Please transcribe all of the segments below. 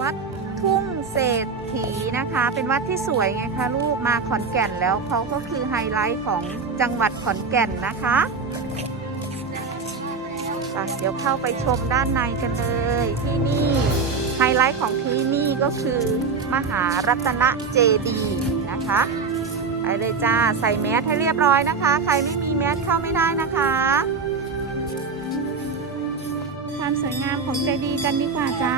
วัดทุ่งเศรษฐีนะคะ เป็นวัดที่สวยไงคะลูกมาขอนแก่นแล้วเขาก็คือไฮไลท์ของจังหวัดขอนแก่นนะคะปเดี๋ยวเข้าไปชมด้านในกันเลย ที่นี่ไฮไลท์ของที่นี่ก็คือ มหารัตนเจดีย์นะคะไปเลยจ้าใส่แมสให้เรียบร้อยนะคะ ใครไม่มีแมสเข้าไม่ได้นะคะความสวยงามของเจดีย์กันดีกว่าจ้า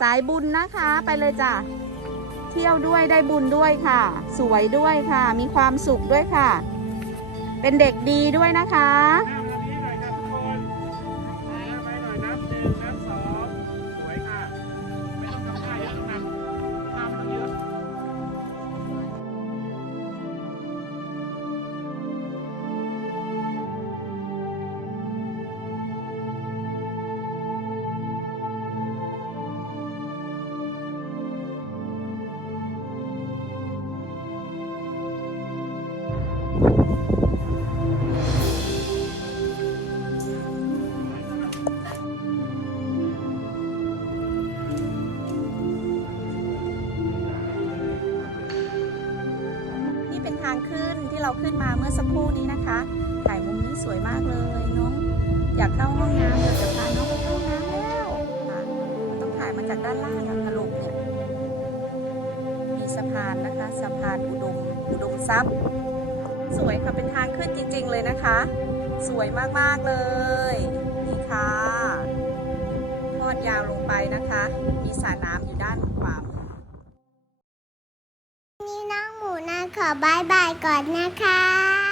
สายบุญนะคะไปเลยจ้ะเที่ยวด้วยได้บุญด้วยค่ะ สวยด้วยค่ะ มีความสุขด้วยค่ะ เป็นเด็กดีด้วยนะคะางขึ้นที่เราขึ้นมาเมื่อสักครู่นี้นะคะ ถ่ายมุมนี้สวยมากเลยน้องอยากเข้าห้องน้ำเลยจะพาน้องไปเข้าห้องน้ำแล้วค่ะต้องถ่ายมาจากด้านล่างค่ะลูกเนี่ยมีสะพานนะคะสะพานอุดมอุดมทรัพย์ สวยค่ะเป็นทางขึ้นจริง ๆ เลยนะคะ สวยมากๆเลยนี่ค่ะทอดยาวลงไปนะคะ มีสระน้ำอยู่ด้านขวามือ บายบายก่อนนะคะ